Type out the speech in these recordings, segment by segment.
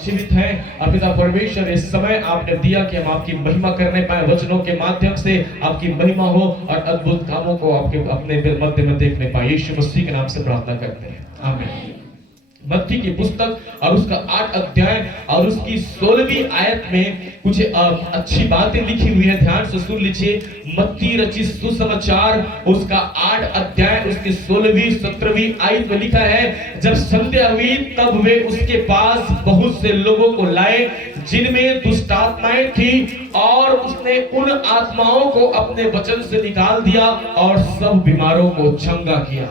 जीवित हैं। और पिता परमेश्वर इस समय आपने दिया कि हम आपकी महिमा करने पाए, वचनों के माध्यम से आपकी महिमा हो और अद्भुत कामों को आपके अपने मध्य में देखने पाए। यीशु मसीह के नाम से प्रार्थना करते हैं, आमीन। मत्ती की पुस्तक और उसका 8 अध्याय और उसकी 16वीं आयत में कुछ अच्छी बातें लिखी हुई है, ध्यान से सुन लीजिए। मत्ती रचित सुसमाचार उसका 8 अध्याय उसकी 16वीं 17वीं आयत में लिखा है, जब संध्या हुई तब वे उसके पास बहुत से लोगों को लाए जिनमें दुष्ट आत्माएं थी, और उसने उन आत्माओं को अपने वचन से निकाल दिया और सब बीमारों को चंगा किया।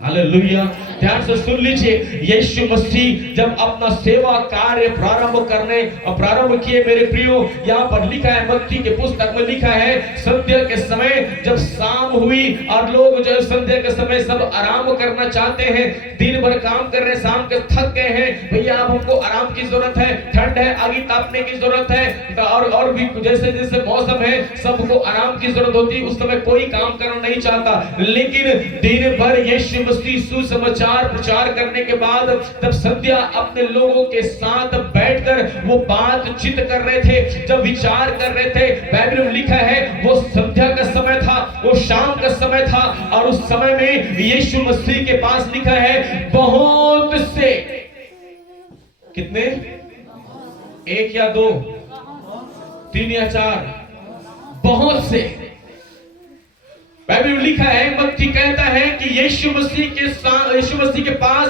हालेलुया। ध्यान से सुन लीजिए, यीशु मसीह जब अपना सेवा कार्य प्रारंभ किए मेरे प्रियो, यहाँ पर लिखा है, मत्ती के पुस्तक में लिखा है, संध्या के समय जब शाम हुई और लोग जो संध्या के समय सब आराम करना चाहते हैं, दिन भर काम कर रहे, शाम के थक गए हैं, भैया अब हमको आराम की जरूरत है, ठंड है, आगे तापने की जरूरत है, और भी जैसे जैसे मौसम है सबको आराम की जरूरत होती है, उस समय कोई काम करना नहीं चाहता। लेकिन दिन भर यीशु सुसमाचार प्रचार करने के बाद जब संध्या अपने लोगों के साथ बैठकर वो बातचीत कर रहे थे, जब विचार कर रहे थे, बाइबल में लिखा है वो संध्या का समय था, वो शाम का समय था, और उस समय में यीशु मसीह के पास लिखा है बहुत से, कितने, 1 या 2, 3 या 4, बहुत से। बाइबल में लिखा है, मत्ती कहता है कि यीशु मसीह के पास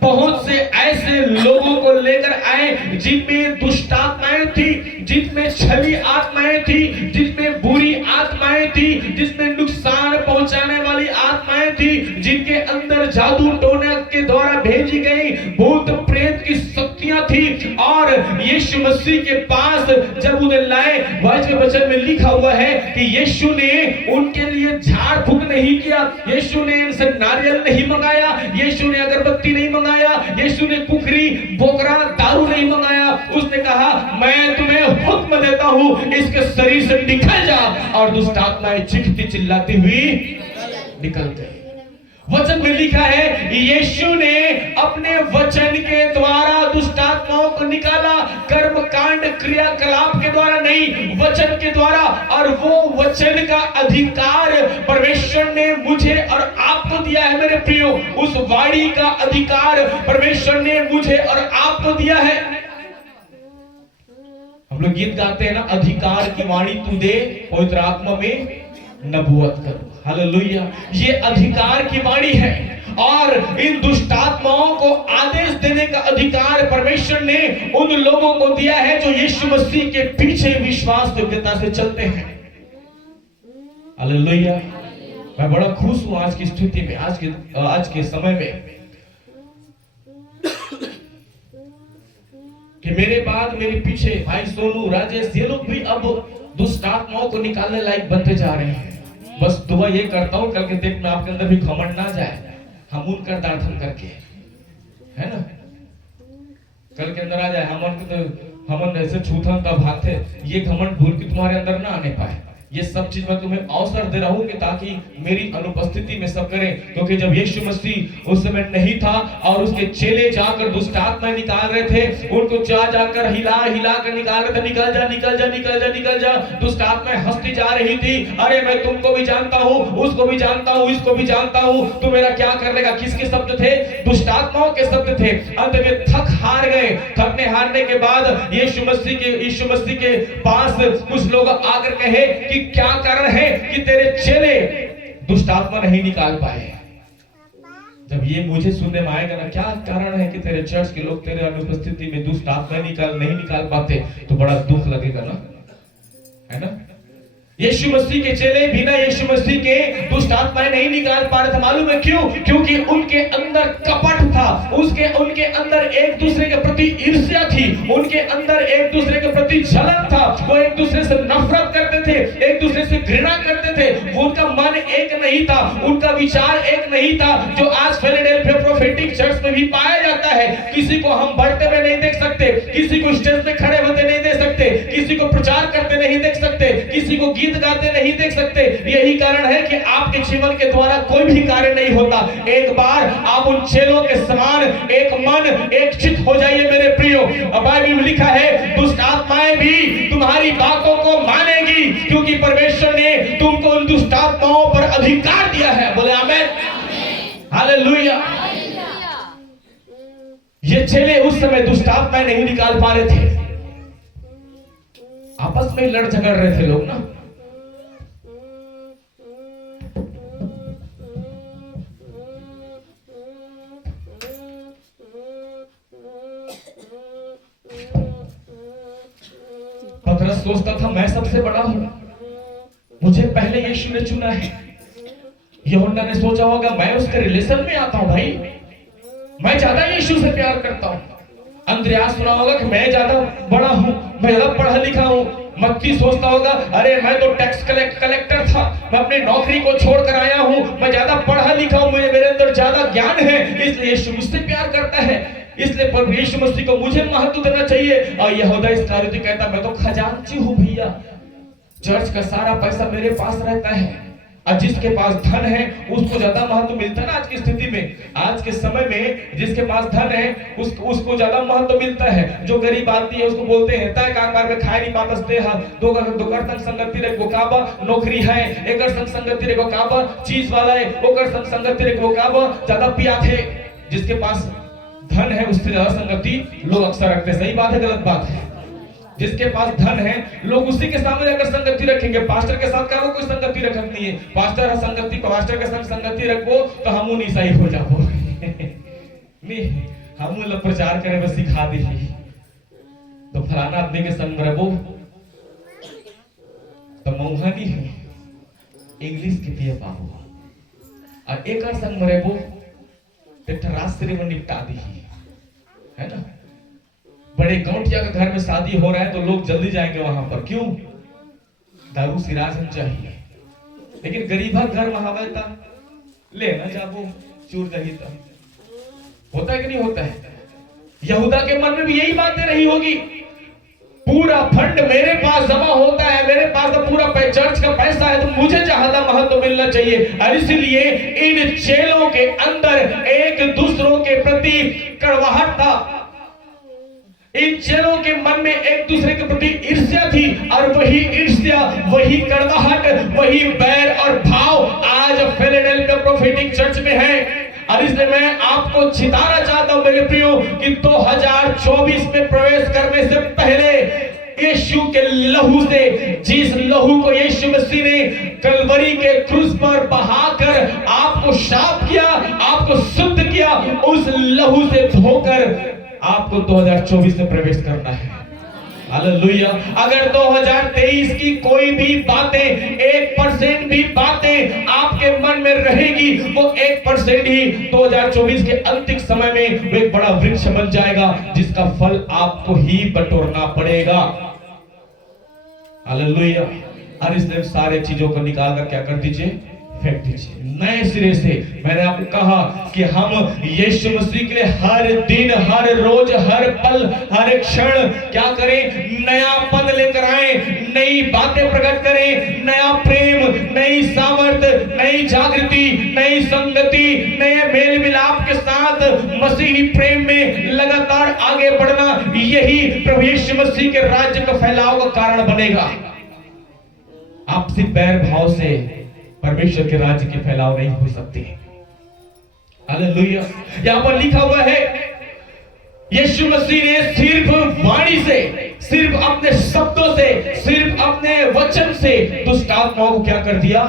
बहुत से ऐसे लोगों को लेकर आए जिनमें दुष्ट आत्माएं थी, जिसमें छली आत्माएं थी, जिसमें बुरी आत्माएं थी, जिसमें नुकसान पहुंचाने वाली आत्माएं थी, जिनके अंदर जादू टोने के द्वारा भेजी गई भूत प्रेत की शक्तियां थी। और यीशु मसीह के पास जब उन्हें लाए, वचन में लिखा हुआ है कि यीशु ने उनके लिए झाड़ फूक नहीं किया, यीशु ने इनसे नारियल नहीं मंगाया, यीशु ने अगरबत्ती नहीं मंगाया, यीशु ने कुकरी बोकरा दारू नहीं मंगाया। उसने कहा मैं तुम्हें हुक्म देता हूं, इसके शरीर से निकल जा, और दुष्ट आत्माएं चीखती चिल्लाती हुई निकल गई। वचन में लिखा है यीशु ने अपने वचन के द्वारा दुष्ट आत्माओं को निकाला, कर्म कांड क्रियाकलाप के द्वारा नहीं, वचन के द्वारा। और वो वचन का अधिकार परमेश्वर ने मुझे और आपको दिया है मेरे प्रियो, उस वाणी का अधिकार परमेश्वर ने मुझे और आपको दिया है। हम लोग गीत गाते हैं ना, अधिकार की वाणी तू दे, पवित्र आत्मा में नबूवत करो। हालेलुया। ये अधिकार की वाणी है, और इन दुष्ट आत्माओं को आदेश देने का अधिकार परमेश्वर ने उन लोगों को दिया है जो यीशु मसीह के पीछे विश्वास योग्यता से चलते हैं। हालेलुया। मैं बड़ा खुश हूं आज की स्थिति में, आज के समय में, कि मेरे बाद मेरे पीछे भाई सोनू, राजेश, ये लोग भी अब दुष्ट आत्माओं को निकालने लायक बनते जा रहे हैं। बस दुआ ये करता हूं कल के दिन में आपके अंदर भी घमंड ना जाए, हम उनका दर्शन करके, है ना, कल के अंदर आ जाए हमन ऐसे छूथन का भागते, ये घमंड भूल के तुम्हारे अंदर ना आने पाए। ये सब चीज मैं तुम्हें अवसर दे रहा हूं कि ताकि मेरी अनुपस्थिति में सब करें, क्योंकि जब यीशु मसीह उस समय नहीं था और उसके चेले जाकर दुष्ट आत्माएं निकाल रहे थे, उनको जाकर हिला कर निकाल रहे थे, निकल जा निकल जा निकल जा निकल जा। दुष्ट आत्माएं हंसती जा रही थी, अरे मैं तुमको भी जानता हूं, उसको भी जानता हूं, इसको भी जानता हूं, तू मेरा क्या कर लेगा। किसके शब्द थे? दुष्ट आत्माओं के शब्द थे। अंत में थक हार गए। थकने हारने के बाद यीशु मसीह के पास कुछ लोग आकर कहे कि क्या कारण है कि तेरे चेले दुष्ट आत्मा नहीं निकाल पाए। जब ये मुझे सुनने में आएगा ना, क्या कारण है कि तेरे चर्च के लोग तेरे अनुपस्थिति में दुष्ट आत्मा नहीं निकाल पाते, तो बड़ा दुख लगेगा ना, है ना। यीशु मसीह के चेले बिना यीशु मसीह के दुष्ट आत्माएं नहीं निकाल पा रहे थे। मालूम है क्यों? क्योंकि उनके अंदर कपट था, उनके अंदर एक दूसरे के प्रति ईर्ष्या थी, उनके अंदर एक दूसरे के प्रति जलन था। वो एक दूसरे से नफरत करते थे, एक दूसरे से घृणा करते थे। उनका मन एक नहीं था, उनका विचार एक नहीं था, जो आज फिलाडेल्फिया प्रोफेटिक चर्च में भी पाया जाता है। किसी को हम बढ़ते हुए नहीं देख सकते, किसी को स्टेज पे खड़े होते नहीं देख सकते, किसी को प्रचार करते नहीं देख सकते, किसी को गीत गाते नहीं देख सकते। यही कारण है कि आपके जीवन के द्वारा कोई भी कार्य नहीं होता। एक बार आप उन चेलों के समान एक मन एक चित्त हो जाइए मेरे प्रियो। बाइबल में लिखा है दुष्ट आत्माएं भी तुम्हारी बातों को मानेगी, क्योंकि परमेश्वर ने तुमको उन दुष्ट आत्माओं पर अधिकार दिया है। बोले आमीन, हालेलुया। ये चेले उस समय दुष्ट आत्माएं नहीं निकाल पा रहे थे, आपस में लड़ झगड़ रहे थे लोग ना। पतरस सोचता था मैं सबसे बड़ा हूं, मुझे पहले यीशु ने चुना है। यूहन्ना ने सोचा होगा मैं उसके रिलेशन में आता हूं, भाई मैं ज्यादा यीशु से प्यार करता हूं। अंद्रयास सुना होगा कि मैं ज्यादा बड़ा हूं, मैं ज्यादा पढ़ा लिखा हूं। मत्ती सोचता होगा अरे मैं तो टैक्स कलेक्टर था, मैं अपनी नौकरी को छोड़कर आया हूं, मैं ज्यादा पढ़ा लिखा हूं, मेरे अंदर ज्यादा ज्ञान है, इसलिए यीशु मुझसे प्यार करता है, इसलिए पर यीशु मसीह को मुझे महत्व देना चाहिए। और यहूदा इस्करियोती कहता मैं तो खजांची हूं भैया, चर्च का सारा पैसा मेरे पास रहता है, और जिसके पास धन है उसको ज्यादा महत्व मिलता है ना। आज की स्थिति में, आज के समय में जिसके पास धन है उसको ज्यादा महत्व मिलता है। जो गरीब आदमी है उसको बोलते हैं तय कारोबार में खाए नहीं पाते हैं, दो संग संगति रे गोकाबा, नौकरी है एकर संग संगति रे गोकाबा, चीज वाला है ओकर संग संगति रे गोकाबा, ज्यादा पिया थे। जिसके पास धन है उससे ज्यादा संगति लोग अक्सर रखते हैं। सही बात है गलत बात है? जिसके पास धन है लोग उसी के सामने जाकर संगति रखेंगे। पास्टर के साथ क्या वो कोई संगति रखत नहीं है। पास्टर संगति, पास्टर के संग संगति रखो तो हमू नहीं सही हो जाओ नहीं हमू लोग प्रचार करे बस सिखा दी तो फलाना आदमी के संग रहो तो मौहानी है इंग्लिश के पिए पाओ, और एक और संग रहो तो रास्ते में निपटा दी है ना। बड़े गौटिया के घर में शादी हो रहा है तो लोग जल्दी जाएंगे वहां पर, क्यों? दारू सिराजन चाहिए। लेकिन गरीबा घर महावता ले ना जाबो चूर दही तो होता है कि नहीं होता है? यहूदा के मन में भी यही बातें रही होगी, पूरा फंड मेरे पास जमा होता है, मेरे पास तो पूरा चर्च का पैसा है, तो मुझे ज्यादा महत्व मिलना चाहिए। और इसलिए इन चेलों के अंदर एक दूसरों के प्रति कड़वाहट था। इन चेलों के मन में एक दूसरे के प्रति ईर्ष्या थी, और वही ईर्ष्या, वही कड़वाहट, वही बैर और भाव आज फिलाडेल्फिया प्रोफेटिक चर्च में है। और इसलिए मैं आपको चिताना चाहता हूं मेरे प्रियो कि 2024 में प्रवेश करने से पहले यीशु के लहू से, जिस लहू को यीशु मसीह ने कलवरी के क्रूस पर बहाकर आपको साफ किया, आपको शुद्ध किया, उस लहू से धोकर आपको 2024 में प्रवेश करना है। हालेलुया। अगर 2023 की कोई भी बातें 1% भी बातें आपके मन में रहेगी, वो 1% ही 2024 के अंतिम समय में एक बड़ा वृक्ष बन जाएगा, जिसका फल आपको ही बटोरना पड़ेगा। हालेलुया। और इसलिए सारे चीजों को निकाल कर क्या कर दीजिए, फेंक दीजिए। नए सिरे से मैंने आपको कहा कि हम यीशु मसीह के लिए हर दिन, हर रोज, हर पल, हर क्षण क्या करें, नयापन लेकर आए, नई बातें प्रकट करें, नया प्रेम, नई सामर्थ्य, नई जागृति, नई संगति, नए मेल मिलाप के साथ मसीही प्रेम में लगातार आगे बढ़ना, यही प्रभु यीशु मसीह के राज्य का फैलाव का कारण बनेगा। आपसी बैर भाव से परमेश्वर के राज्य के फैलाव नहीं हो सकते। हालेलुया। यहां पर लिखा हुआ है यीशु मसीह ने सिर्फ वाणी से, सिर्फ अपने शब्दों से, सिर्फ अपने वचन से दुष्ट आत्माओं को क्या कर दिया,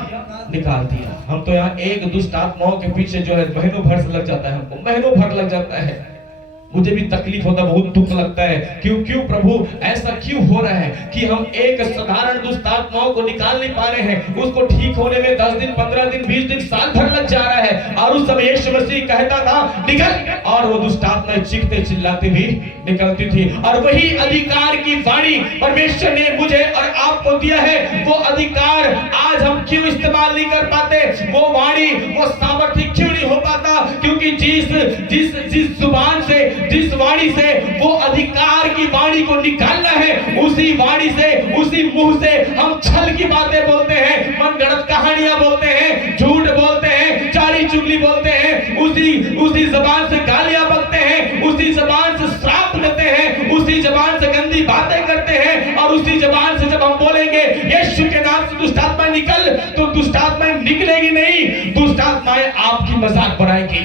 निकाल दिया। हम तो यहाँ एक दुष्ट आत्माओं के पीछे जो है महीनों भर से लग जाता है, हमको महीनों भर लग जाता है। मुझे भी तकलीफ होता, बहुत दुख लगता है, क्यों प्रभु ऐसा क्यों हो रहा है कि हम एक साधारण दुष्ट आत्माओं को निकाल नहीं पा रहे हैं, उसको ठीक होने में 10 दिन, 15 दिन, 20 दिन, साल भर लग जा रहा है। और उस समय यीशु मसीह कहता था निकल, और वो दुष्ट आत्माएं चीखते चिल्लाते भी निकलती थी। और वही अधिकार की वाणी परमेश्वर ने मुझे और आपको दिया है, वो अधिकार आज हम क्यों इस्तेमाल नहीं कर पाते, वो वाणी, वो सामर्थ्य क्यों नहीं हो पाता, क्योंकि जिस जुबान से, जिस वाणी से वो अधिकार की वाणी को निकालना है, उसी वाणी से, उसी मुंह से हम छल की बातें बोलते हैं, मनगढ़ंत कहानियां बोलते हैं, झूठ बोलते हैं, चारी चुगली बोलते हैं, उसी जबान से गालियां बकते हैं, उसी जबान से श्राप देते हैं, उसी जबान से गंदी बातें करते हैं, और उसी जबान से जब हम बोलेंगे यीशु के नाम से दुष्ट आत्माएं निकल, तो दुष्ट आत्माएं निकलेगी नहीं, दुष्ट आत्माएं आपकी मजाक बनाएंगी।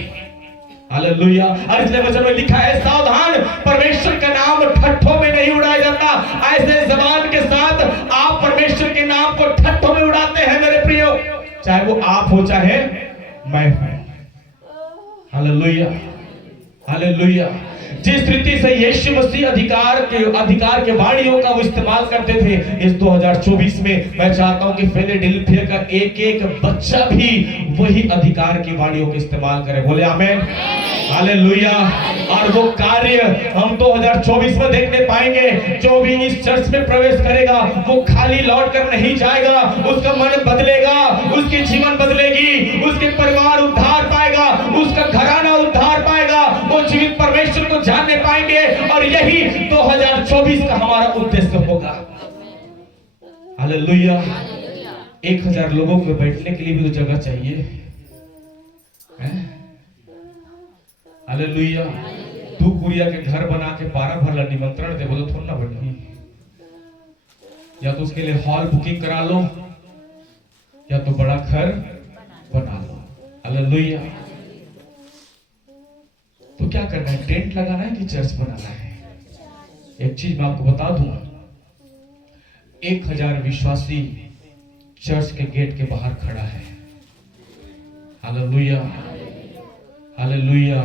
हालेलुया। और इसलिए वचन में लिखा है, सावधान, परमेश्वर का नाम ठट्ठों में नहीं उड़ाया जाता। ऐसे जबान के साथ आप परमेश्वर के नाम को ठट्ठों में उड़ाते हैं मेरे प्रियो, चाहे वो आप हो चाहे मैं हूं। Hallelujah, hallelujah. जिस रीति से यीशु मसीह अधिकार के वाणियों का वो इस्तेमाल करते थे, इस 2024 में मैं चाहता हूं कि फिलाडेल्फिया का एक एक बच्चा भी वही अधिकार की वाणियों का इस्तेमाल करे। बोले आमीन, हालेलुया। और वो कार्य हम 2024 में देखने पाएंगे। जो भी इस चर्च में प्रवेश करेगा वो खाली लौट कर नहीं जाएगा, उसका मन बदलेगा, उसकी जीवन बदलेगी, उसके परिवार उद्धार पाएगा, उसका घराना उद्धार पाएगा, वो जीवित परमेश्वर को जानने पाएंगे। और यही 2024 का हमारा उद्देश्य होगा। हालेलुया। 1000 लोगों को बैठने के लिए भी तो जगह चाहिए। हालेलुया। 2 कुरिया के घर बना के 12 भर निमंत्रण दे, बोलो थोड़ा ना बनी, या तो उसके लिए हॉल बुकिंग करा लो, या तो बड़ा घर बना लो। हालेलुया। तो क्या करना है, टेंट लगाना है कि चर्च बनाना है? एक चीज मैं आपको बता दूं, 1000 विश्वासी चर्च के गेट के बाहर खड़ा है। Hallelujah, hallelujah.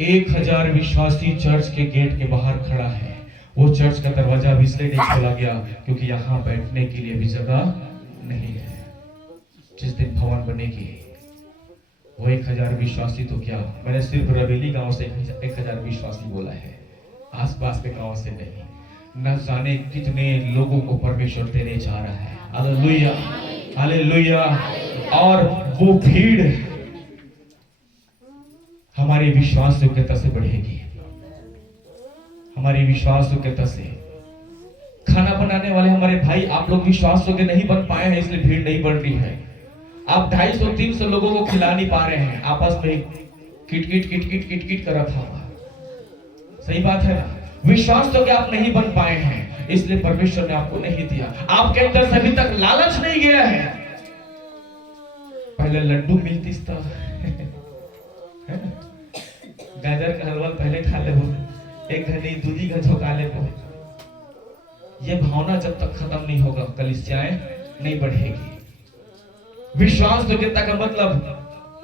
1000 विश्वासी चर्च के गेट के बाहर खड़ा है। वो चर्च का दरवाजा भी इसलिए नहीं खोला गया क्योंकि यहाँ बैठने के लिए भी जगह नहीं है। जिस दिन भवन बनेगी वो 1000 विश्वासी तो क्या, मैंने सिर्फ रवेली गांव से 1000 विश्वासी बोला है, आसपास के गांव से नहीं। न जाने कितने लोगों को परमेश्वर देने जा रहा है। Hallelujah, hallelujah. और वो भीड़ हमारी विश्वास योग्यता से बढ़ेगी, हमारी विश्वास योग्यता से। खाना बनाने वाले हमारे भाई, आप लोग विश्वास योग्य नहीं बन पाए हैं, इसलिए भीड़ नहीं बढ़ रही है। आप 250-300 लोगों को खिला नहीं पा रहे हैं, आपस में kit kit kit kit kit kit कर रखा हुआ। सही बात है ना? विश्वास तो क्या आप नहीं बन पाए हैं, इसलिए परमेश्वर ने आपको नहीं दिया। आपके अंदर से अभी तक लालच नहीं गया है। पहले लड्डू मिलती था गाजर का हलवा पहले खा ले, एक घनी दूधी का झोंका ले। ये भावना जब तक खत्म नहीं होगा कलीसियाएं नहीं बढ़ेगी। विश्वास योग्यता का मतलब,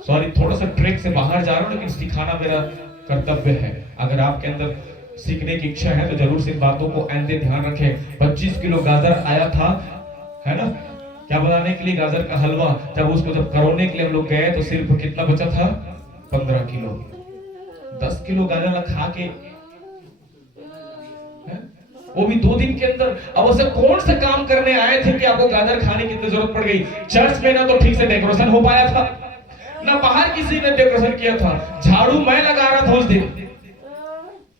सॉरी थोड़ा सा ट्रैक से बाहर जा रहा हूं, लेकिन सिखाना मेरा कर्तव्य है। अगर आपके अंदर सीखने की इच्छा है तो जरूर से इन बातों को आइंदे ध्यान रखें। 25 किलो गाजर आया था, है ना, क्या बनाने के लिए, गाजर का हलवा। जब उसको करोने के लिए हम लोग गए तो सिर्फ कितना बचा था, 15 किलो। 10 किलो गाजर खा के, वो भी 2 दिन के अंदर। अब उसे कौन से काम करने आए थे कि आपको गाजर खाने की जरूरत पड़ गई? चर्च में ना तो ठीक से डेकोरेशन हो पाया था, ना बाहर किसी ने डेकोरेशन किया था। झाड़ू मैं लगा रहा था उस दिन,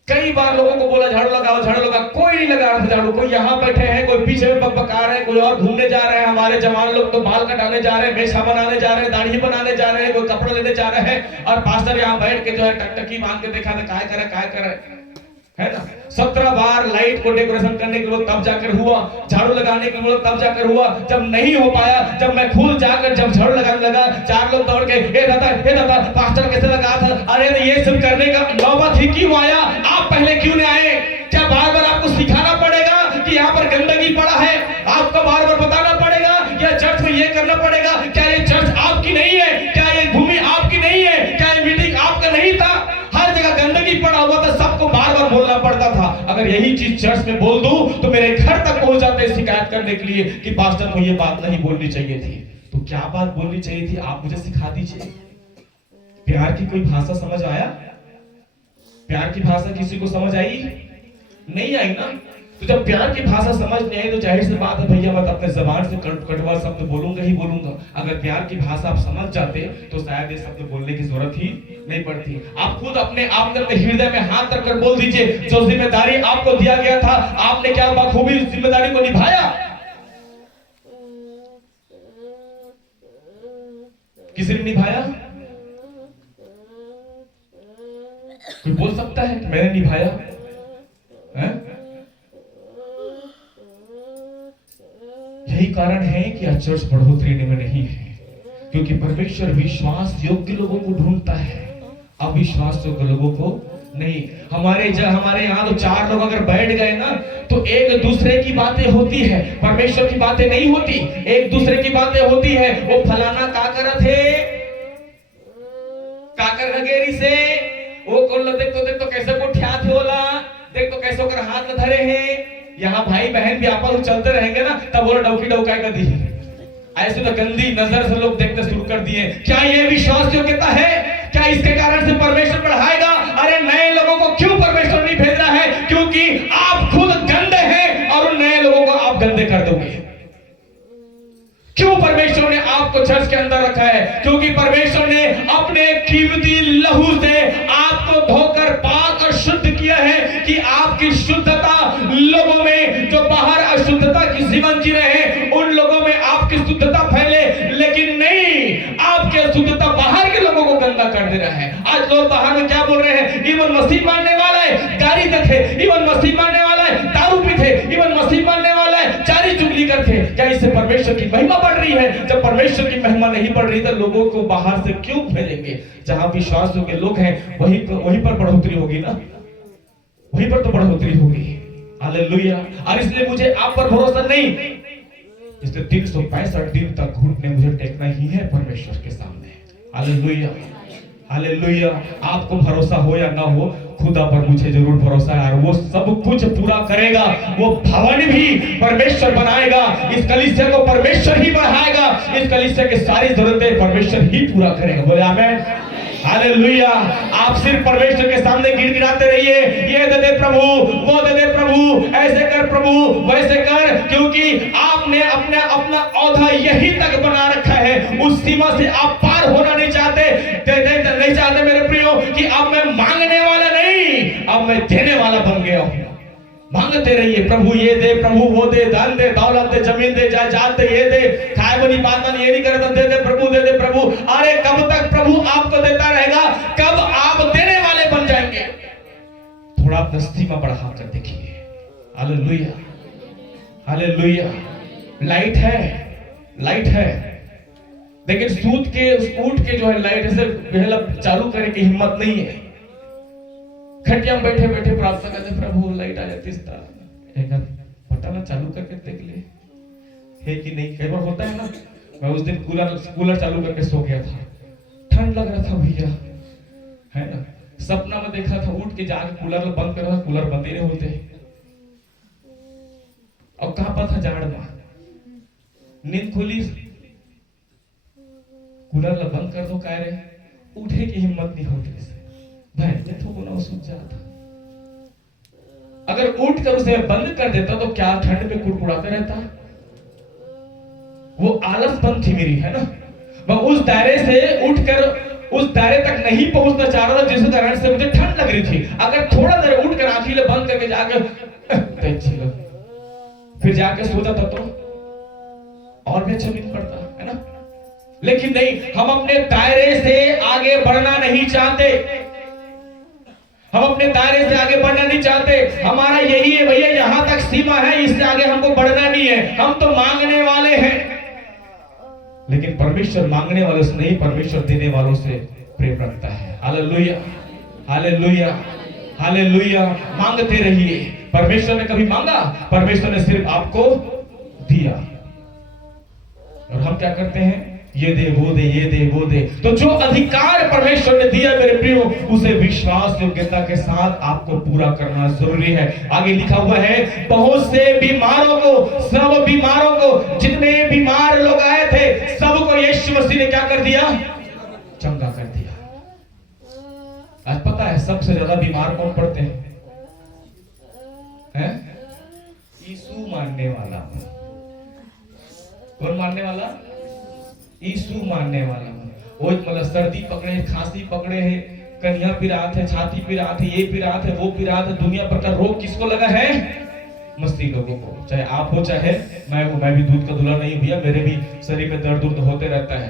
कई बार लोगों को बोला झाड़ू लगाओ, झाड़ू लगाओ, कोई नहीं लगा रहा था झाड़ू। कोई यहाँ बैठे हैं, कोई पीछे में बकबका रहे हैं, कोई और घूमने जा रहे हैं। हमारे जवान लोग तो बाल कटाने जा रहे हैं, मेछा बनाने जा रहे हैं, दाढ़ी बनाने जा रहे हैं, कोई कपड़ा लेने जा रहे हैं, और पास्टर यहाँ बैठ के जो है टकटकी मांग के देखा था काय करे, है ना। 17 बार लाइट को डेकोरेशन करने के लिए तब जाकर हुआ, झाड़ू लगाने के लिए तब जाकर हुआ। जब नहीं हो पाया, जब मैं खुद जाकर जब झाड़ू लगाने लगा, 4 लोग दौड़ के हे दादा पास्टर कैसे लगा था? अरे तो ये सब करने का नौबत ही क्यों आया? आप पहले क्यों नहीं आए? क्या बार बार आपको सिखाना पड़ेगा कि यहाँ पर गंदगी पड़ा है? आपको बार बार बताना पड़ेगा? क्या चर्च में ये करना पड़ेगा? क्या ये चर्च आपकी नहीं है? क्या ये भूमि आपकी नहीं है? क्या ये मीटिंग आपका नहीं था? हर जगह गंदगी पड़ा हुआ था, सबको बार बार बोलना पड़ता था। अगर यही चीज चर्च में बोल दूं तो मेरे घर तक पहुंच जाते शिकायत करने के लिए कि पास्टर को ये बात नहीं बोलनी चाहिए थी। तो क्या बात बोलनी चाहिए थी? आप मुझे सिखा दीजिए। प्यार की कोई भाषा समझ आया? प्यार की भाषा किसी को समझ आई? नहीं आई ना। तो जब प्यार की भाषा समझ नहीं आई तो जाहिर सी बात है भैया, मैं तो अपने जबान से कड़वा शब्द बोलूंगा ही बोलूंगा। अगर प्यार की भाषा आप समझ जाते तो शायद ये शब्द बोलने की जरूरत ही नहीं पड़ती। आप खुद अपने आप में हृदय में हाथ रखकर बोल दीजिए, जो जिम्मेदारी आपको दिया गया था आपने क्या बखूबी जिम्मेदारी को निभाया? किसी ने निभाया? कोई बोल सकता है कि मैंने निभाया है? यही कारण है कि आज चर्च बढ़ोतरी में नहीं है, क्योंकि परमेश्वर विश्वास योग्य लोगों को ढूंढता है, अविश्वास योग्य लोगों को नहीं। हमारे यहाँ तो 4 लोग अगर बैठ गए ना तो एक दूसरे की बातें होती है, परमेश्वर की बातें नहीं होती, एक दूसरे की बातें होती है। वो फलाना का करत है, काकर हगेरी से वो कोल देख तो कैसे को ठिया थे बोला, देख तो कैसे कर हाथ न धरे हैं। यहाँ भाई बहन भी आपस में चलते रहेंगे ना तब वो डौकी डौकाई कर दी। ऐसे तो गंदी नजर से लोग देखना शुरू कर दिए। क्या ये विश्वास योग्यता है? क्या इसके कारण से परमेश्वर बढ़ाएगा? अरे नए लोगों को क्यों परमेश्वर नहीं भेज रहा है? क्योंकि आप खुद गंदे हैं और उन नए लोगों को आप गंदे कर दोगे। क्यों परमेश्वर ने आपको चर्च के अंदर रखा है? क्योंकि परमेश्वर ने अपने कीमती लहू से आपको धोकर पाक और शुद्ध किया है कि आपकी शुद्धता लोगों में जो बाहर अशुद्धता की जीवन जी रहे हैं उन लोगों में आपकी शुद्धता फैले, लेकिन नहीं, आपकी अशुद्धता बाहर के लोगों को गंदा कर दे रहा है। आज लोग बाहर में क्या बोल रहे हैं? इवन मसीह मानने वाला है गाड़ी देते, इवन मसीह मानने वाला है दारू पीते, इवन मसीह मानने वाला है चारी चुगली करते। क्या इससे परमेश्वर की महिमा बढ़ रही है? जब परमेश्वर की महिमा नहीं बढ़ रही तो लोगों को बाहर से क्यों भेजेंगे? जहां विश्वास के लोग हैं वहीं पर बढ़ोतरी होगी ना, वहीं पर तो बढ़ोतरी होगी। हालेलुया। और इसलिए मुझे आप पर भरोसा नहीं, इसलिए 365 दिन तक घुटने मुझे टेकना ही है परमेश्वर के सामने। Hallelujah, hallelujah. आपको भरोसा हो या ना हो, खुदा पर मुझे जरूर भरोसा है और वो सब कुछ पूरा करेगा। वो भवन भी परमेश्वर बनाएगा, इस कलीसिया को परमेश्वर ही बढ़ाएगा, इस कलीसिया की सारी जरूरतें परमेश्वर ही पूरा करेगा। बोले आमीन, हालेलुया। आप सिर्फ परमेश्वर के सामने गिड़गिड़ाते रहिए, ये दे दे प्रभु, वो दे दे प्रभु, ऐसे कर प्रभु, वैसे कर, क्योंकि आपने अपना औधा यही तक बना रखा है। उस सीमा से आप पार होना नहीं चाहते, नहीं चाहते मेरे प्रियो कि अब मैं मांगने वाला नहीं, अब मैं देने वाला बन गया हूं। मांगते रहिए, प्रभु ये दे, प्रभु वो दे, धन दे, दौलत दे, जमीन दे, जायदाद दे, ये दे, खाए वाली बात ये नहीं करता, दे दे प्रभु, दे दे प्रभु। अरे कब तक प्रभु आपको देता रहेगा? कब आप देने वाले बन जाएंगे? थोड़ा अपना सीमा बढ़ा कर देखिए। Hallelujah, hallelujah. लाइट है, लेकिन सूत के उठ के जो है लाइट से पहले चालू करने की हिम्मत नहीं है। खटिया में बैठे बैठे प्रार्थना करते, प्रभु लाइट आ जाती इस तरह, एक बटन चालू करके देख ले है कि नहीं। कई बार होता है ना, मैं उस दिन कूलर चालू करके सो गया था, ठंड लग रहा था भैया, है ना। सपना में देखा था, उठ के जाके कूलर बंद कर रहा था, कूलर बंद ही नहीं होते। और कहां पर था जाड़ में, नींद खुली, कूलर बंद कर दो, कह रहे उठे की हिम्मत नहीं होती। अगर उठ कर उसे बंद कर देता तो क्या ठंड में कुड़कुड़ाते रहता? वो आलसपन थी मेरी, है ना। मैं उस दायरे से उठकर उस दायरे तक नहीं पहुंचना चाह रहा था जिस कारण से मुझे ठंड लग रही थी। अगर थोड़ा देर उठकर आंखें बंद करके जाकर फिर जाके सोता था तो और भी अच्छा नींद पड़ता, है ना। लेकिन नहीं, हम अपने दायरे से आगे बढ़ना नहीं चाहते, हम अपने दायरे से आगे बढ़ना नहीं चाहते। हमारा यही है भैया, यहां तक सीमा है, इससे आगे हमको बढ़ना नहीं है। हम तो मांगने वाले हैं, लेकिन परमेश्वर मांगने वालों से नहीं, परमेश्वर देने वालों से प्रेम रखता है। Hallelujah, hallelujah, hallelujah. मांगते रहिए। परमेश्वर ने कभी मांगा? परमेश्वर ने सिर्फ आपको दिया। और हम क्या करते हैं? ये दे, वो दे, ये दे, वो दे। तो जो अधिकार परमेश्वर ने दिया मेरे प्रियो, उसे विश्वास योग्यता के साथ आपको पूरा करना जरूरी है। आगे लिखा हुआ है, बहुत से बीमारों को, सब बीमारों को, जितने बीमार लोग आए थे सबको यीशु मसीह ने क्या कर दिया? चंगा कर दिया। आज पता है सबसे ज्यादा बीमार कौन पड़ते हैं? मानने वाला हूं। कौन मानने वाला? यीशु मानने वाला हूं। वो मतलब सर्दी पकड़े है, खांसी पकड़े है, कन्या पिरात है, छाती पिरात है, ये पिरात है, वो पिरात है, दुनिया भर का रोग किसको लगा है? मसीह लोगों को। चाहे आप हो चाहे मैं हूं। मैं भी दूध का दूल्हा नहीं भैया, मेरे भी शरीर में दर्द होते रहता है।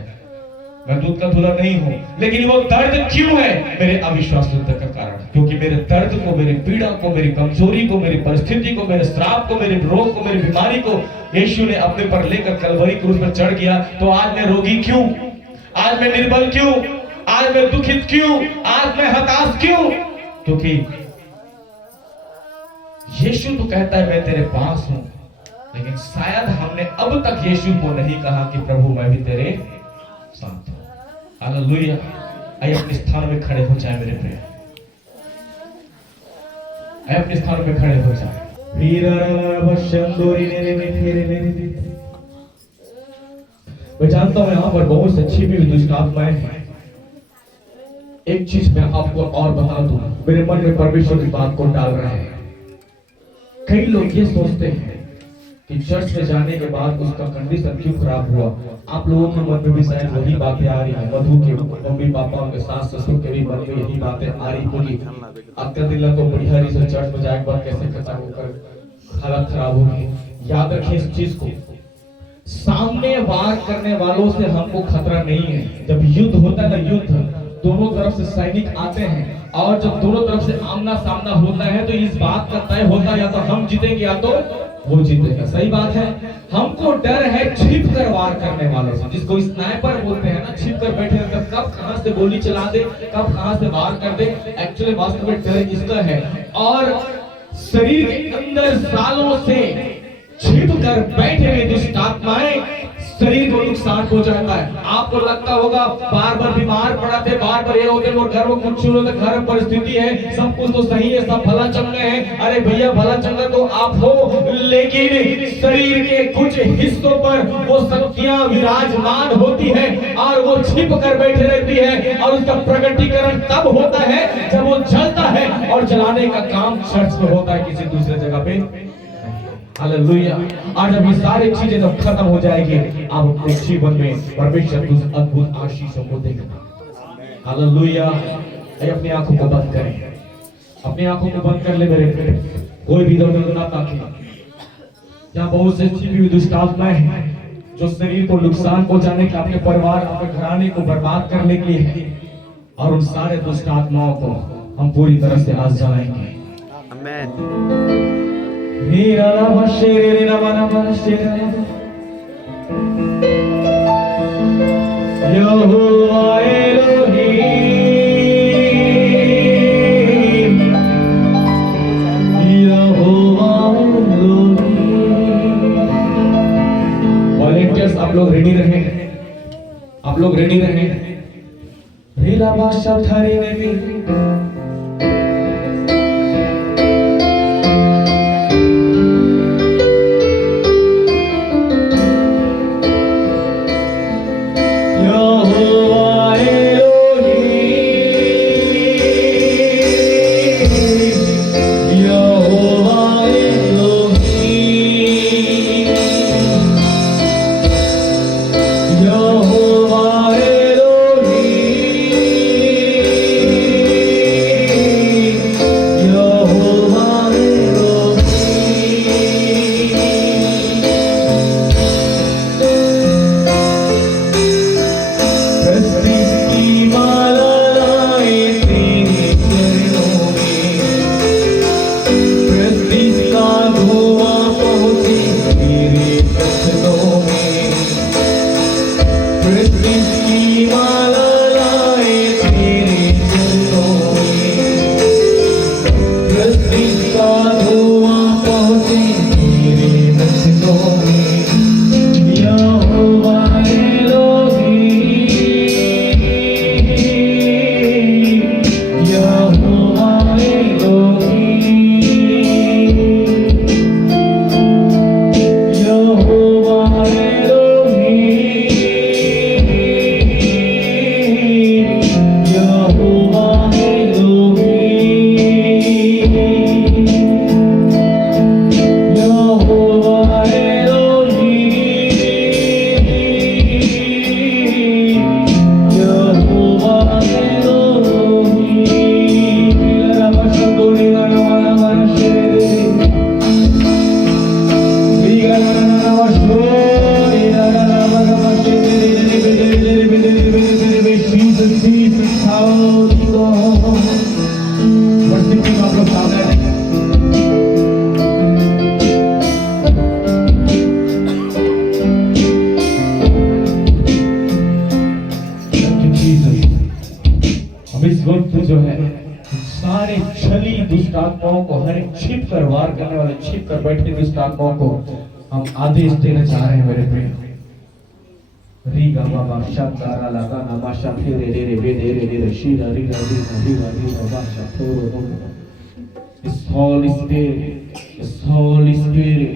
मैं दूध का दूल्हा नहीं हूं, लेकिन वो दर्द क्यों है? मेरे अविश्वास का कारण। क्योंकि मेरे दर्द को, मेरी पीड़ा को, मेरी कमजोरी को, मेरी परिस्थिति को, मेरे श्राप को, मेरे रोग को, मेरी बीमारी को यीशु ने अपने पर लेकर कलवरी क्रूस पर चढ़ गया। तो आज मैं रोगी क्यों? आज मैं निर्बल क्यों? आज मैं दुखित क्यों? आज मैं हताश क्यों? क्योंकि यीशु तो कहता है मैं तेरे पास हूं, लेकिन शायद हमने अब तक यीशु को नहीं कहा कि प्रभु मैं भी तेरे साथ हूं। हालेलुया। आइए अपने स्थान में खड़े हो जाए मेरे प्रिय, आइए अपने स्थान में खड़े हो जाए। मैं जानता हूं यहां पर बहुत से छिपी हुई दुष्ट आत्माएं हैं। एक चीज मैं आपको और बता दूं, मेरे मन में परमेश्वर की बात को डाल रहे हैं। कई लोग ये सोचते हैं कि चर्च में जाने के बाद उसका कंडीशन क्यों खराब हुआ। आप लोगों के मन में भी शायद वही बातें आ रही है। मधु के मम्मी पापा, उनके सास ससुर के भी मन में यही बातें आ रही होगी। आपका दिल तो बढ़िया रही, चर्च में जाए बाद कैसे खत्म होकर हालत खराब होगी। याद रखिए इस चीज को, सामने वार करने वालों से हमको खतरा नहीं है। जब युद्ध होता है ना, युद्ध दोनों तरफ से सैनिक आते हैं, और जब दोनों तरफ से आमना सामना होता है तो इस बात का तय होता है या तो हम जीतेंगे या तो वो जीतेगा। सही बात है। हमको डर है छिप कर वार करने वालों से, जिसको स्नाइपर बोलते हैं ना, छिप कर बैठे रहते, कब कहां से गोली चला दे, कब कहां से वार कर दे। एक्चुअली वास्तव में डर इसका है। और शरीर के अंदर सालों से छिप कर बैठे हुए दुष्ट आत्माएं शरीर को नुकसान पहुंचाता है। आपको लगता होगा बार बार बीमार पड़ा थे, बार बार ये होते और घर में कुछ होता, घर में परिस्थिति है, सब कुछ तो सही है, सब भला चल रहे हैं। अरे भैया भला चल रहा तो आप हो, लेकिन शरीर के कुछ हिस्सों पर वो शक्तियां विराजमान होती है और वो छिप कर बैठे रहती है, और उसका प्रकटीकरण तब होता है जब वो जलता है, और जलाने का काम चर्च में होता है, किसी दूसरे जगह पे। हालेलुया। और जब ये सारी चीजें जब खत्म हो जाएगी, आप अपने जीवन में परमेश्वर की अद्भुत आशीषों को देखना। हालेलुया। अपनी आंखों को बंद करें, अपनी आंखों को बंद कर ले मेरे प्रिय। कोई भी इधर उधर ना ताके। यहाँ बहुत से छिपी हुई दुष्ट आत्माएं हैं जो शरीर को नुकसान पहुंचाने के, अपने परिवार, अपने घराने को बर्बाद करने के लिए, और उन सारे दुष्ट आत्माओं को हम पूरी तरह से आज जलाएंगे। आमीन। यहोवा एलोहीम, यहोवा एलोहीम। वॉलंटियर्स आप लोग रेडी रहे, आप लोग रेडी रहे। रीला बादशाह थारी में भी छिप कर वार करने वाले, छिप कर बैठे दुष्ट आत्माओं को हम आदेश देना चाह रहे हैं मेरे प्रिय। रीगा बाबा शब्दारा लगा नामा शफे रे रे रे बे दे रे रे शीरा री रा री रा री रा री बाबा शफो रो। इस Holy Spirit, इस Holy Spirit,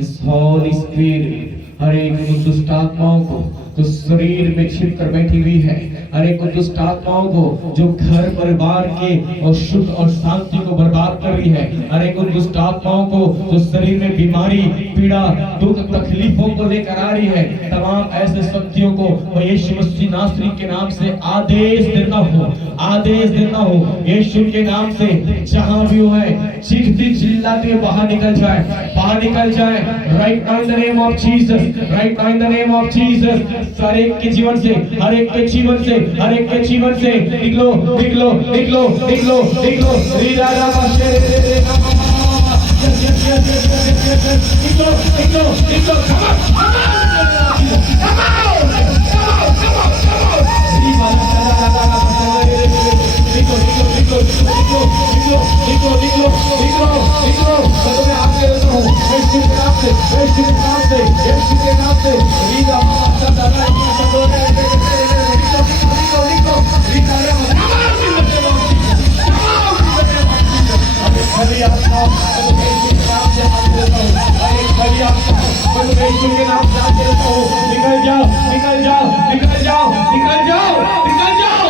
इस Holy Spirit, हर एक दुष्ट आत्माओं को जो शरीर में छिप कर बैठी हुई है, हर एक दुष्ट आत्माओं को जो घर परिवार के और सुख और शांति को बर्बाद कर रही है, हर एक दुष्ट आत्माओं को जो शरीर में बीमारी, पीड़ा, दुख, तकलीफों को लेकर आ रही है, तमाम ऐसे शक्तियों को मैं यीशु मसीह नासरी के नाम से आदेश देता हूँ, आदेश देता हूँ यीशु के नाम से। जहां भी वो है चीखती चिल्लाती बाहर निकल जाए, बाहर निकल जाए। Right now in the name of Jesus, right now in the name of Jesus. हर एक के जीवन से, हर एक के जीवन से, हर एक के जीवन से निकलो, निकलो, निकलो, निकलो, निकलो। रीरा रामा शेरे रे रे Rama. Yes yes yes yes yes yes. निकलो, निकलो, निकलो। Come on, come on, come on, come on, come on. रीरा रामा शेरे रे रे। निकलो, निकलो, निकलो, निकलो, निकलो, निकलो, निकलो, निकलो, निकलो। तो मैं आपके देता हूँ यीशु के नाम से, यीशु के नाम से, यीशु के नाम से। रीरा निकल जाओ, निकल जाओ, निकल जाओ, निकल जाओ, निकल जाओ।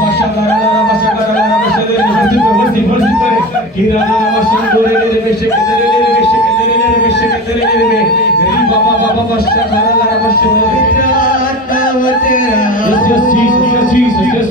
भाषा गारा गारा भाषा गारा गारा भाषा दे वर्षी वर्षी करे कीरा नाम संगोरे ले बेशे के ले बेशे के ले बेशे के ले री बाबा बाबा भाषा गारा गारा भाषा दे तेरा यस यस यस यस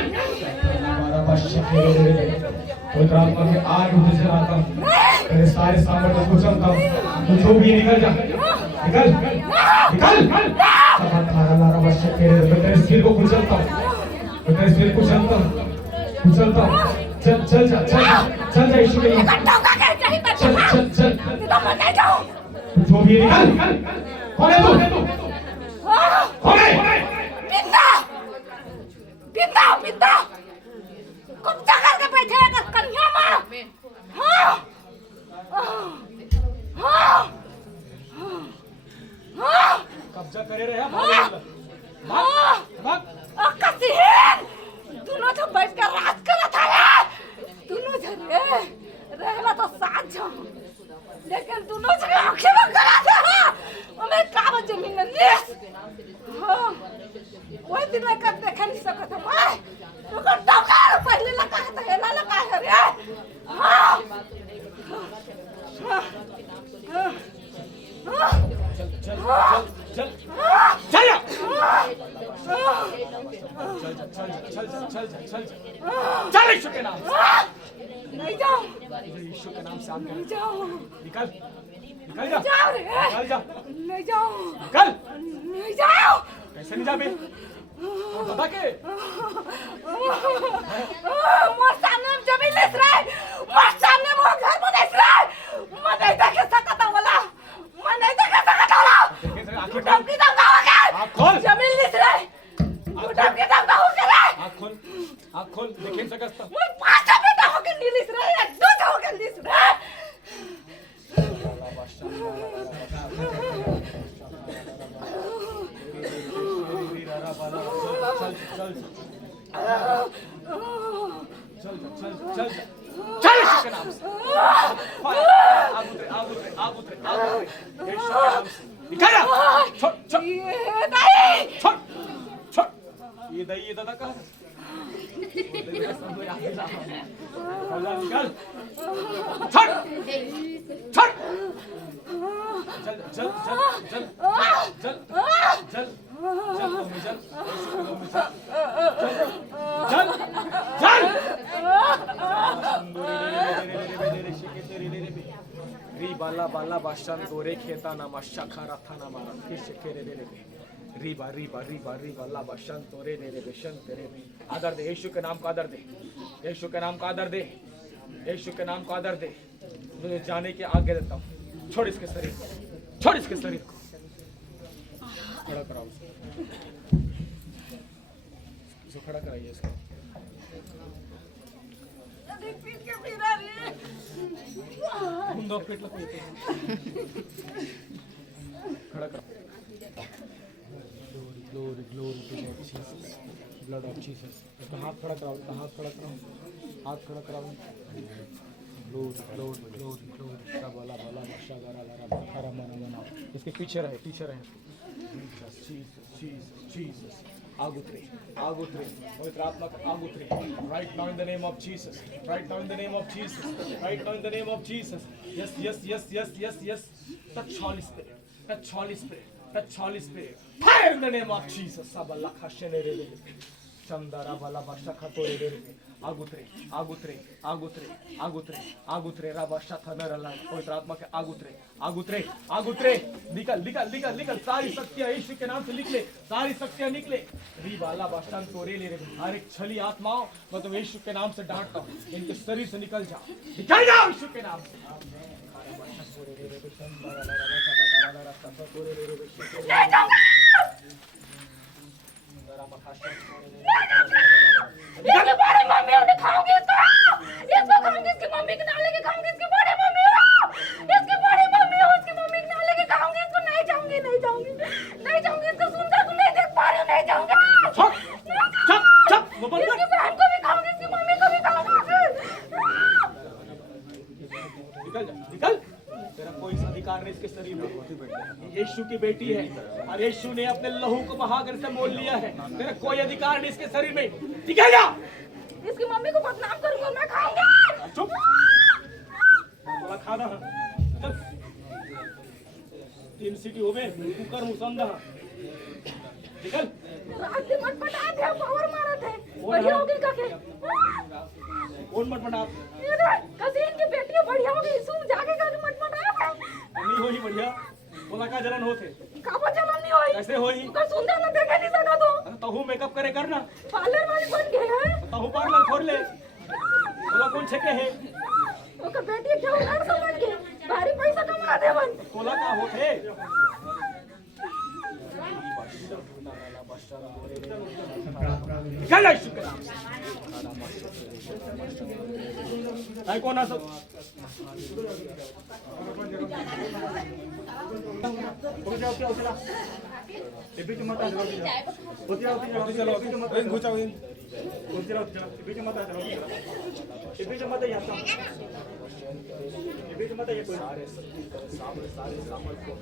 हमारा बच्चा पवित्र आत्मा के आग में जलाता हूँ, तेरे सारे सामर्थ्य को कुचलता हूँ, तो जो भी निकल जा, निकल निकल हमारा बच्चा तेरे सिर को कुचलता हूँ, तेरे सिर को कुचलता हूँ, चल चल जा चल चल जा यीशु के नाम, चल चल चल जो भी निकल, कौन है तू, कौन है, पिता पिता कब्जा करके बैठे हैं कन्या मां। हाँ हाँ हाँ कब्जा करे रहे हैं, कसीन दोनों तो बैठ कर राज करा था रे, दोनों जने रहला तो साथ जाओ, लेकिन दोनों जने आंखें बंद करा था, हमें कागज जमीन में लेस, हाँ वही दिन में कर देखा नहीं सकता मैं, तो कर डॉक्टर पहले लगा है तो हेला लगा है रे, हाँ हाँ चल यीशु के नाम, नहीं जाओ, यीशु के नाम से नहीं जाओ, निकल निकल जा, जाओ रे, निकल जा, नहीं जाओ, निकल, नहीं जाओ, कैसे नहीं जा बे, बता के, मोर सामने जमीन लेस रहा है, मोर सामने वो घर में लेस रहा है, मैं नहीं देख सकता वाला, मैं नहीं देख सकता वाला, टम की दम दाओगे, जमीन लेस रहा है, टम की दम दाओगे रे, आँख खोल, देखें सकता, मैं पाँच में दाओगे नहीं लेस रहा है, दो दाओगे लेस रहा है, चल यीशु के नाम से, आग उतरे, यीशु के नाम से, निकल जा, छोड़, ये दही ये दादा कहाँ है? निकल, छोड़, चल री बाला बाला बाशान दोरे खेता ना माशा खारा था ना मारा फिर से खेरे दे रीबा ला बाशान तोरे दे बेशन तेरे आदर दे, यीशु के नाम का आदर दे, यीशु के नाम का आदर दे, यीशु के नाम का आदर दे, मुझे जाने की आज्ञा देता हूँ, छोड़ इसके शरीर को, खड़ा कराओ इसको खड़ा कराइए इसको, मुंडो पेट लग खड़ा करो, glory to Jesus, blood of Jesus, इसका हाथ खड़ा कराओ, हाथ खड़ा कराओ, ग्लोरी शाबाला बाला शागारा लारा बखारा मना इसके पीछे रहे, जीसस आग उतरे, पवित्र आत्मा का आग उतरे, right now in the name of Jesus, yes, touch Holy Spirit, fire in the name of Jesus, sabala khashene re chandara bala basha khatore re आग उतरे राबाशा थनरला, पवित्र आत्मा के आग उतरे, निकल, सारी शक्तियां यीशु के नाम से निकले, सारी शक्तियां निकले, रीबाला बाशान तोरे ले रे, हर एक छली आत्माओं मैं तुम यीशु के नाम से डांटता हूँ, इनके शरीर से निकल जाओ यीशु के नाम से, इसके बड़े मम्मी उन्हें खाऊंगी, इसको खाऊंगी, इसकी मम्मी के नाम लेके खाऊंगी, इसकी बड़े मम्मी हो, इसकी बड़े मम्मी हो, इसकी मम्मी के नाम लेके खाऊंगी, इसको नहीं जाऊंगी, इसको सुंदर को नहीं देख पा रही हूँ, नहीं जाऊंगी, इसकी बहन को भी खाऊंगी, इसकी मम्मी को भी खाऊंगी, निकल, तेरा कोई अधिकार नहीं इसके शरीर में, यीशु की बेटी है और यीशु ने अपने लहू को महागर से मोल लिया है, तेरा कोई अधिकार नहीं इसके शरीर में, निकल जा, इसकी मम्मी को बदनाम करूंगा, मैं खाऊंगा, चुप, खाना 3 सीटी हो गए, कुकर मुसंदा, निकल, रात दिन मत पटा दे, पावर मारा थे, वो बढ़िया हो गई काके कौन मटमटा ये कसीन की बेटी बढ़िया हो गई सुन जाके का मटमटा नहीं होई बढ़िया बोला का जलन होते काबो चलन नहीं होई कैसे होई ओकर सुंदर न देखे नहीं सका तो तहु मेकअप करे करना पार्लर वाली बन गए हैं तहु पार्लर खोल ले बोला कौन छके है ओकर बेटी के उनार समझ के भारी पैसा कमा देवन बोला का होते चल शुक्र आई कौन असो हो जाओ क्या उतरा ये बीच मत आ जाओ चलो घुसाओ इन उतरा ये बीच मत आ जाओ ये बीच मत आ जाओ ये बीच मत आ जाओ सारे सामर को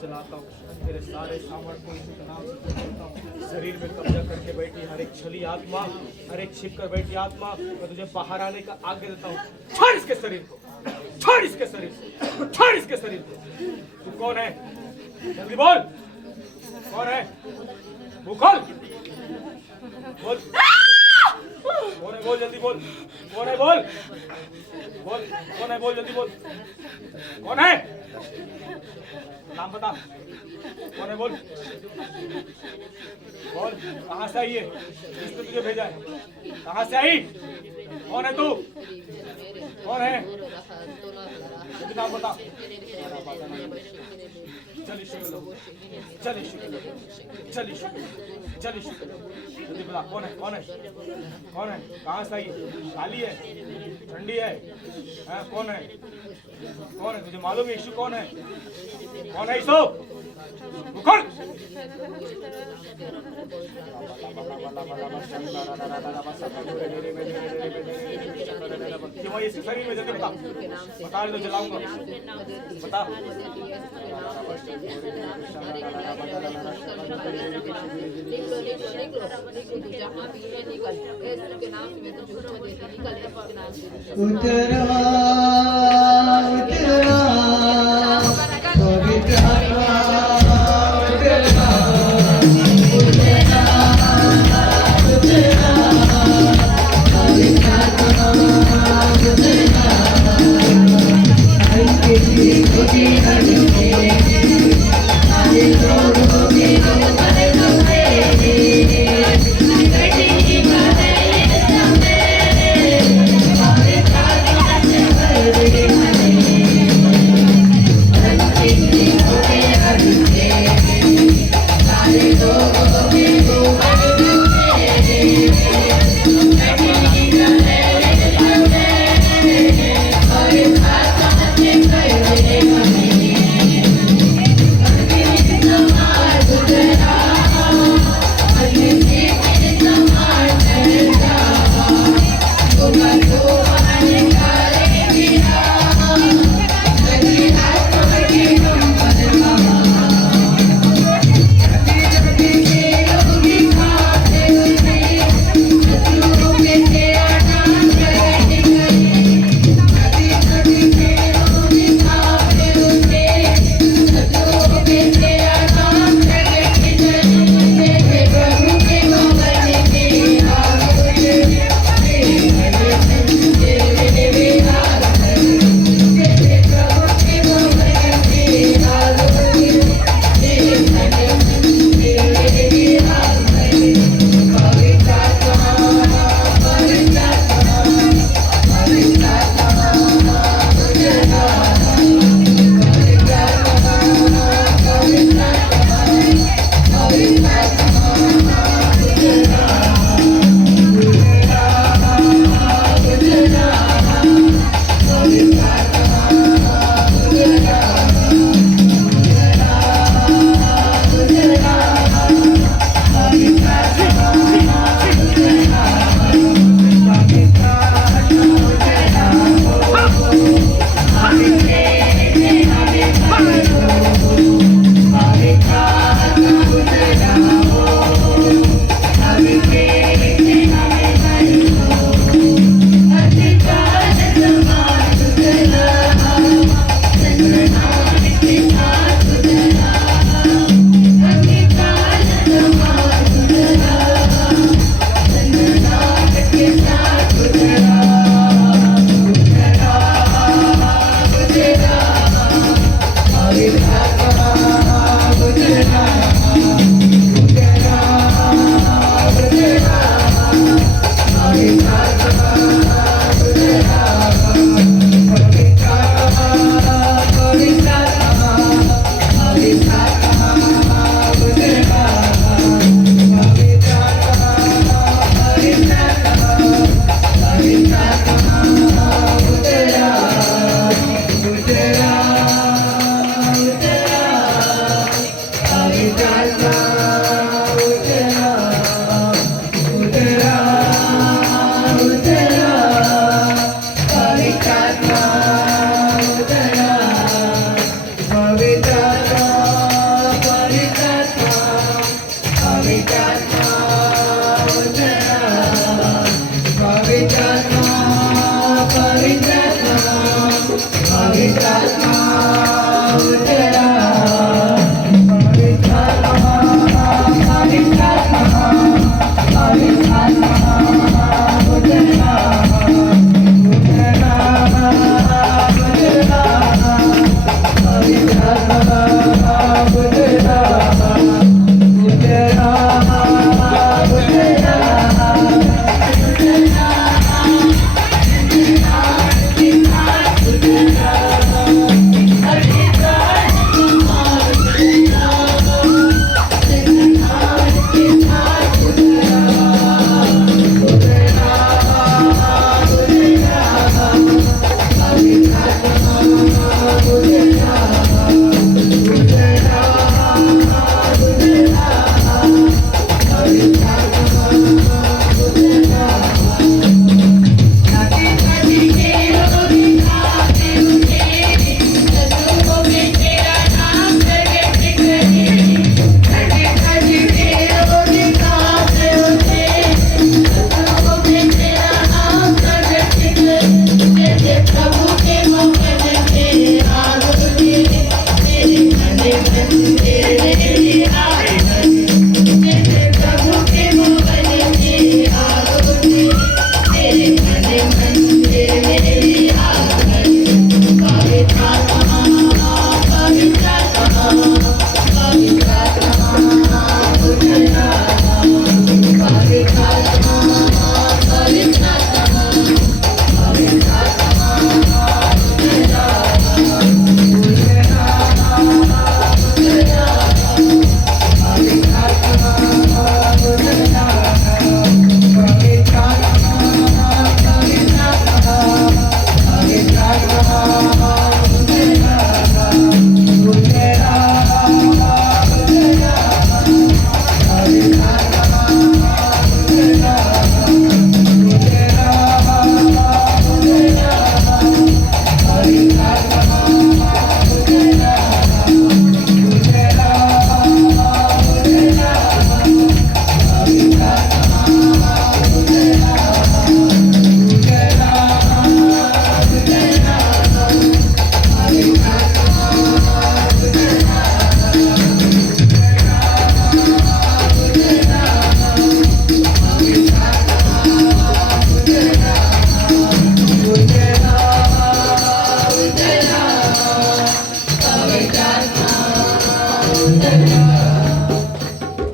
चलाता हूँ तेरे सारे सामर को शरीर में कब्जा करके बैठी हर एक छली आत्मा हर एक छिप कर बैठी आत्मा मैं तुझे बाहर आने का आज्ञा देता हूँ छोड़ इसके शरीर को छोड़ इसके शरीर को छोड़ इसके शरीर को तू कौन है जल्दी बोल कौन है मुंह खोल बोल कौन है बोल जल्दी बोल कौन है बोल बोल कौन है बोल जल्दी बोल कौन है नाम बता कौन है बोल बोल कहाँ से आई है किसने तुझे भेजा है कहाँ से आई कौन है तू कौन है नाम बता चलिए चलिए चलिए चलिए जल्दी बता कौन है कौन है कौन है कहाँ से आई खाली है ठंडी है कौन है कौन है तुझे मालूम है यीशु कौन है यीशु कौन क्यों इसके शरीर में जल्दी बता तो जलाऊंगा बता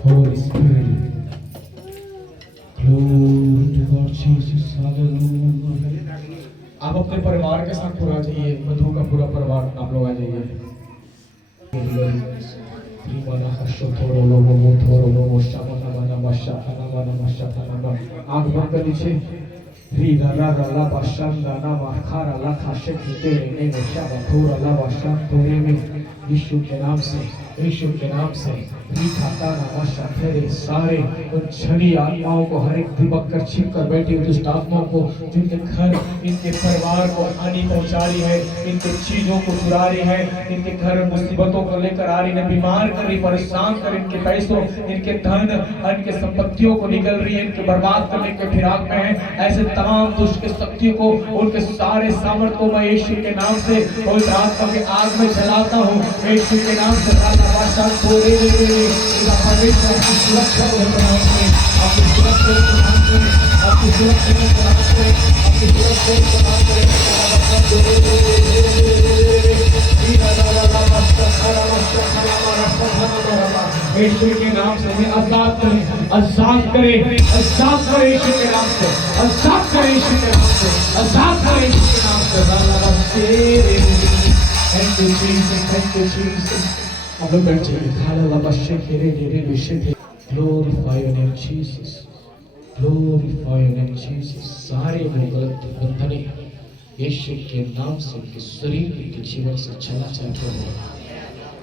Holy Spirit. Glory to God, Jesus. Hallelujah. आप अपने परिवार के साथ पूरा जाइए, मधु का पूरा परिवार आप लोग आ जाइए। आँख बंद कर लीजिए। रीगा रागा ला बाशान दाना माखारा ला खाशे किते ने नशा बथोरा ला बाशान तोरे में यीशु के नाम से री खाता नामा शाफेरे सारे उन छड़ी आत्माओं को हर एक दिबक कर छिप कर बैठी हुई दुष्ट आत्माओं को जिनके घर इनके परिवार को हानि पहुंचा रही है, इनके चीजों को चुरा रही है, इनके घर में मुसीबतों को लेकर आ रही है, बीमार कर रही, परेशान कर, इनके पैसों, इनके धन, इनके संपत्तियों को निकल रही है, इनके बर्बाद करने के फिराक में है। ऐसे तमाम दुष्ट के शक्तियों को, उनके सारे सामर्थ को मैं यीशु के नाम से पवित्र आत्मा के आग में जलाता हूँ। यीशु के नाम से परमेश्वर आपकी सुरक्षा को प्रदान करें, आपकी सुरक्षा को प्रदान करें, आपकी सुरक्षा को प्रदान करें, आपकी सुरक्षा को प्रदान करें। यीशु के नाम से हमें आजाद करें, आजाद करें, आजाद करें यीशु के नाम से, आजाद करें यीशु के नाम से, आजाद करें यीशु के नाम से। Thank you Jesus, thank you Jesus. अब लोग बैठ जाइए। Glorify your name Jesus, glorify your name Jesus. सारे वो गलत बंधने यीशु के नाम से इनके शरीर इनके जीवन से चला जाता है।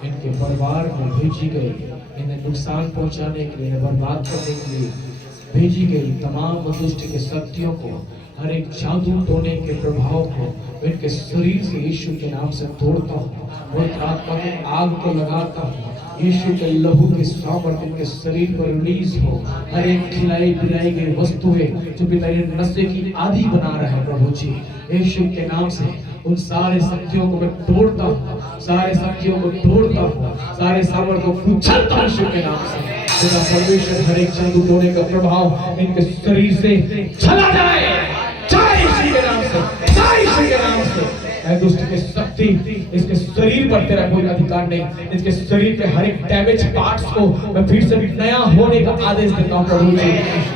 इनके परिवार में भेजी गई, इन्हें नुकसान पहुंचाने के लिए, बर्बाद करने के लिए भेजी गई तमाम दुष्ट के शक्तियों को हर एक जादू टोने के प्रभाव को इनके शरीर से यीशु के नाम से तोड़ता हूँ। पवित्र आत्मा की आग को लगाता हूँ। यीशु के लहू के सामर्थ्य इनके शरीर पर रिलीज हो। हर एक खिलाई पिलाई गई वस्तुएं जो पिता ये नशे की आदि बना रहा है प्रभु जी, यीशु के नाम से उन सारे शक्तियों को मैं तोड़ता हूँ, सारे शक्तियों को तोड़ता हूँ, सारे सामर्थ्य को कुचलता हूँ यीशु के नाम से। खुदा परमेश्वर हर एक जादू टोने का प्रभाव इनके शरीर से चला जाए, जाए यीशु के नाम से, जाए यीशु के नाम से। दुष्ट की शक्ति इसके शरीर पर तेरा कोई अधिकार नहीं। इसके शरीर के हर एक डैमेज पार्ट्स को मैं फिर से नया होने का आदेश देता हूँ प्रभु जी,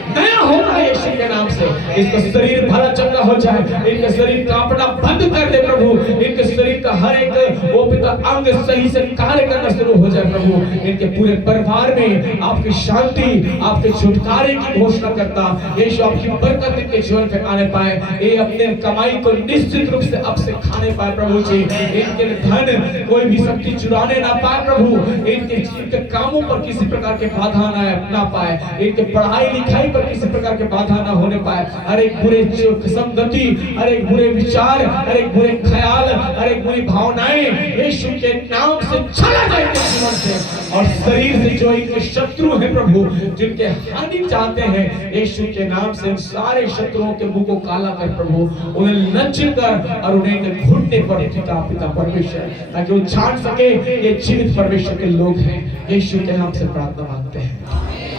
नया होगा यीशु के नाम से। इसका शरीर भला चंगा हो जाए, इनका शरीर कांपना बंद कर दे प्रभु। इनके शरीर का हर एक वो पिता अंग सही से कार्य करना शुरू हो जाए प्रभु। इनके पूरे परिवार में आपकी शांति, आपके छुटकारे की घोषणा करता यीशु आपकी बरकत इनके जीवन पे आने पाए। ये अपने कमाई को निश्चित रूप से अब से खाने पाए प्रभु जी। इनके धन कोई भी शक्ति चुराने ना पाए प्रभु। इनके कामों पर किसी प्रकार के बाधा ना पाए, इनके पढ़ाई लिखाई पर किसी प्रकार के बाधा ना होने पाए। हर एक बुरे संगति, हर एक बुरे विचार, हर एक बुरे ख्याल, हर एक बुरी भावनाएं यीशु के नाम से चला जाए इनके जीवन से। और शरीर से जो इनके शत्रु हैं प्रभु, जिनके हानि चाहते हैं, यीशु के नाम से सारे शत्रुओं के मुंह को काला कर प्रभु, उन्हें लज्जित कर और उन्हें घुटने पर टिका पिता परमेश्वर, ताकि वो जान सके ये जीवित परमेश्वर के लोग हैं। यीशु के नाम से प्रार्थना मांगते हैं,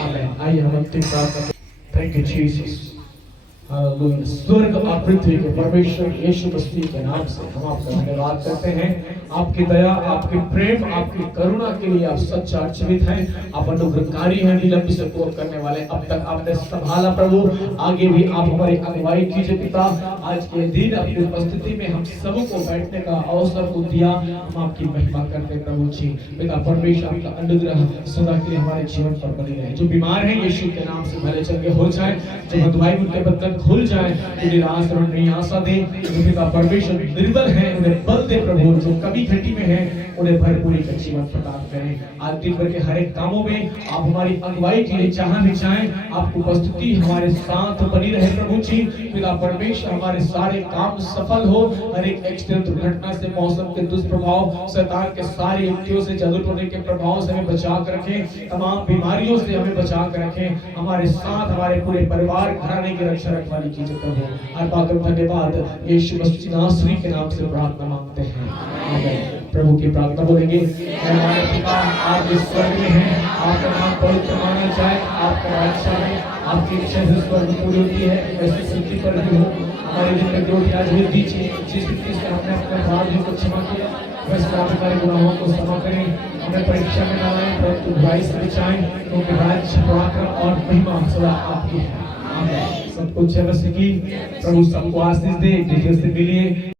आमीन। आइए हम अंतिम प्रार्थना। Thank you Jesus, hallelujah. स्वर्ग और पृथ्वी के परमेश्वर यीशु मसीह के नाम से हम आपका धन्यवाद करते हैं। आपकी दया, आपके प्रेम, आपकी करुणा के लिए आप सच्चा और जीवित हैं। आप अनुग्रहकारी हैं, विलंब से पूर्ण करने वाले। अब तक आपने संभाला प्रभु, आगे भी आप हमारी अगुवाई कीजिए पिता। आज के दिन अपनी उपस्थिति में हम सबको बैठने का अवसर को दिया, हम आपकी महिमा करते हैं प्रभु जी। पिता परमेश्वर आपका अनुग्रह सदा के लिए हमारे जीवन पर बनी रहे। जो बीमार हैं यीशु के नाम से भले चंगे हो जाए, जो बंधुआई उनके बंधन खुल जाए, निराश और नई आशा दे। जो पिता परमेश्वर निर्बल हैं उन्हें बल दे प्रभु, जो कभी घटी में हैं उन्हें भरपूरी का जीवन प्रदान करें। आज दिन भर के हर एक कामों में आप हमारी अगुवाई के लिए जहां भी जाएं, आपकी उपस्थिति हमारे साथ बनी रहे प्रभु जी। पिता परमेश्वर हमारे सारे काम सफल हो। हर एक एक्सीडेंट, दुर्घटना से, मौसम के दुष्प्रभाव, शैतान के सारे युक्तियों से, जादू टोने के प्रभाव से हमें बचा कर रखें। तमाम बीमारियों से हमें बचा कर रखें। हमारे साथ हमारे पूरे परिवार घराने की रक्षा रखवाली कीजिए प्रभु। हर बात में धन्यवाद यीशु मसीह नासरी के नाम से प्रार्थना मांगते हैं, आमीन। प्रभु की प्रार्थना बोलेंगे। हमारे पिता आप जिस स्वर्ग में हैं, आपका नाम पवित्र माना जाए, आपका राज्य आए, आपकी इच्छा जिस स्वर्ग में पूरी होती है वैसे पृथ्वी पर भी हो। हमारे दिन में रोटी आज भी दीजिए, जिस रीति से हमने अपने अपराधियों को क्षमा किया वैसे आप हमारे गुनाहों को क्षमा करें। हमें परीक्षा में न लाएं परंतु बुराई से बचाएं, क्योंकि राज्य, पराक्रम और महिमा सदा आपकी है, आमीन। सब कुछ है बस की प्रभु सबको आशीष दे, जिसे मिलिए।